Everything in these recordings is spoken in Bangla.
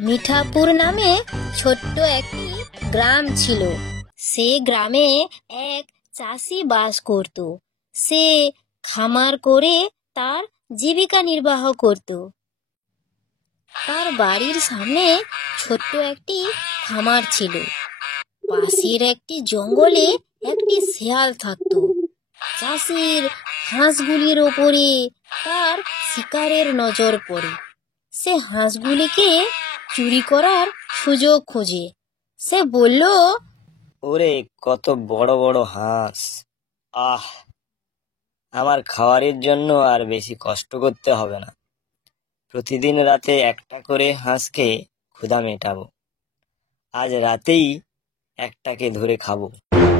মিঠাপুর নামে ছোট্ট একটি গ্রাম ছিল। সে গ্রামে এক চাষি বাস করত। সে খামার করে তার জীবিকা নির্বাহ করত। তার বাড়ির সামনে ছোট্ট একটি খামার ছিল। পাশের একটি জঙ্গলে একটি শেয়াল থাকত। চাষির হাঁসগুলির ওপরে তার শিকারের নজর পড়ে। সে হাঁসগুলিকে চুরি করার সুযোগ খোঁজে। সে বলল, ওরে কত বড় বড় হাঁস! আহ, আমার খাবারের জন্য আর বেশি কষ্ট করতে হবে না। প্রতিদিন রাতে একটা করে হাঁসকে ক্ষুধা মেটাবো। আজ রাতেই একটাকে ধরে খাবো।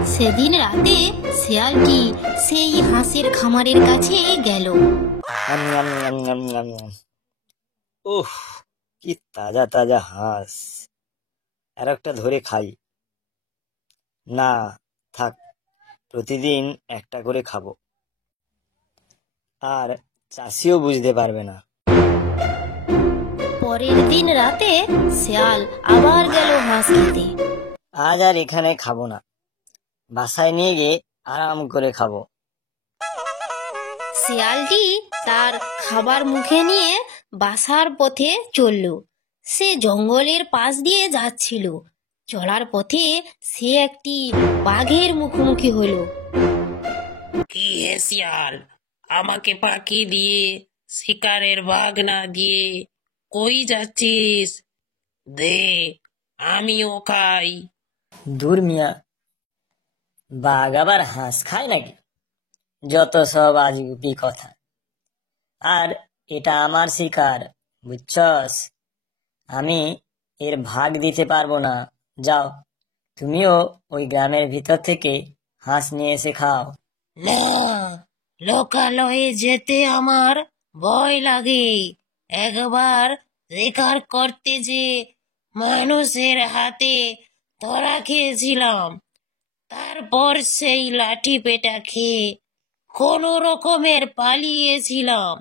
সেদিন রাতে শেয়ালটি সেই হাঁসের খামারের কাছে গেল। উফ, কি তাজা তাজা হাঁস! আর একটা ধরে খাই। না, থাক, প্রতিদিন একটা করে খাবো। আর চাষিও বুঝতে পারবে না। পরের দিন রাতে শেয়াল আবার গেল হাঁস খেতে। আজ আর এখানে খাবো না, বাসায় নিয়ে গিয়ে আরাম করে খাবো। শিয়ালটি তার খাবার মুখে নিয়ে বাসার পথে চলল। সে জঙ্গলের পাশ দিয়ে যাচ্ছিল। চলার পথে সে একটি বাঘের মুখোমুখি হলো। কি হে শিয়াল, আমাকে ফাঁকি দিয়ে শিকারের ভাগ না দিয়ে কই যাচ্ছিস? দে, আমিও খাই। দূর মিয়া, বাঘ আবার হাঁস খায় নাকি? যত সব আজগুবি কথা। আর এটা আমার শিকার, বুঝছস? আমি এর ভাগ দিতে পারবো না। যাও, তুমিও ওই গ্রামের ভিতর থেকে হাঁস নিয়ে এসে খাও। না, লোকালয়ে যেতে আমার ভয় লাগে। একবার শিকার করতে যে মানুষের হাতে ধরা খেয়েছিলাম, তারপর সেই লাঠি পেটা খেয়ে কোন রকমের পালিয়েছিলাম।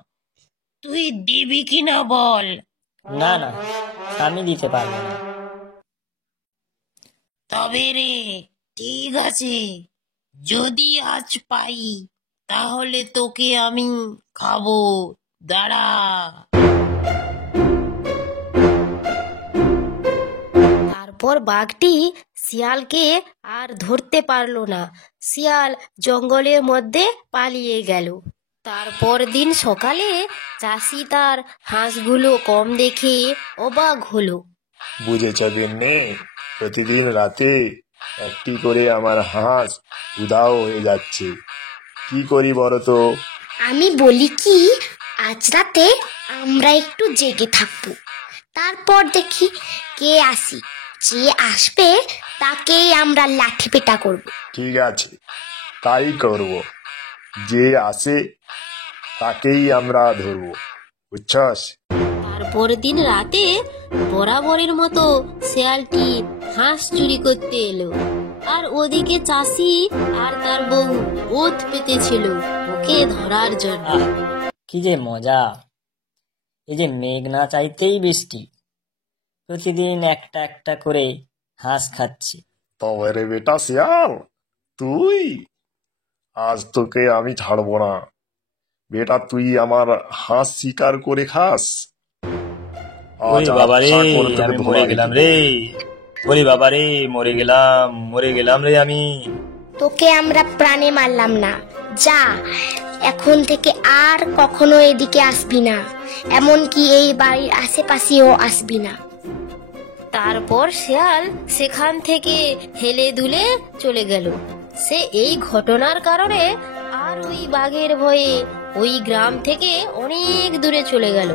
তুই দিবি কিনা বল? না না, আমি দিতে পারবো না। তবে রে, ঠিক আছে, যদি আজ পাই তাহলে তোকে আমি খাবো। দাঁড়া। তারপর বাঘটি শিয়ালকে আর ধরতে পারল না। শিয়াল জঙ্গলের মধ্যে পালিয়ে গেল। তারপর দিন সকালে চাষি তার হাঁসগুলো কম দেখে অবাক হলো। বুঝেছ গিন্নি, প্রতিদিন রাতে একটি করে আমার হাঁস উধাও হয়ে যাচ্ছে। কি করি বলো তো? আমি বলি কি, আজ রাতে আমরা একটু জেগে থাকবো, তারপর দেখি কে আসি। যে আসবে তাকেই আমরা লাঠি পেটা করব। ঠিক আছে, তাই করব। যে আসে তাকেই আমরা ধরবো, বুঝছস? তারপর দিন রাতে বরাবরের মতো শেয়ালটি হাঁস চুরি করতে এলো। আর ওদিকে চাষি আর তার বউ ওত পেতেছিল ওকে ধরার জন্য। কি যে মজা! এই যে মেঘ না চাইতেই বৃষ্টি। প্রতিদিন একটা একটা করে হাঁস খাচ্ছি। তবে রে বেটা শিয়াল, তুই, আজ তোকে আমি ছাড়বো না। বেটা, তুই আমার হাঁস শিকার করে খাস। আজ ওরে বাবা রে, আচ্ছা করে তোকে আমি ধোলাই মরে গেলাম দেব। রে। ওরে বাবা রে, মরে গেলাম রে আমি। তোকে আমরা প্রাণে মারলাম না। যা, এখন থেকে আর কখনো এদিকে আসবি না, এমনকি এই বাড়ির আশেপাশেও আসবি না। তারপর শেয়াল সেখান থেকে হেলে দুলে চলে গেল। সে এই ঘটনার কারণে আর ওই বাঘের ভয়ে ওই গ্রাম থেকে অনেক দূরে চলে গেল।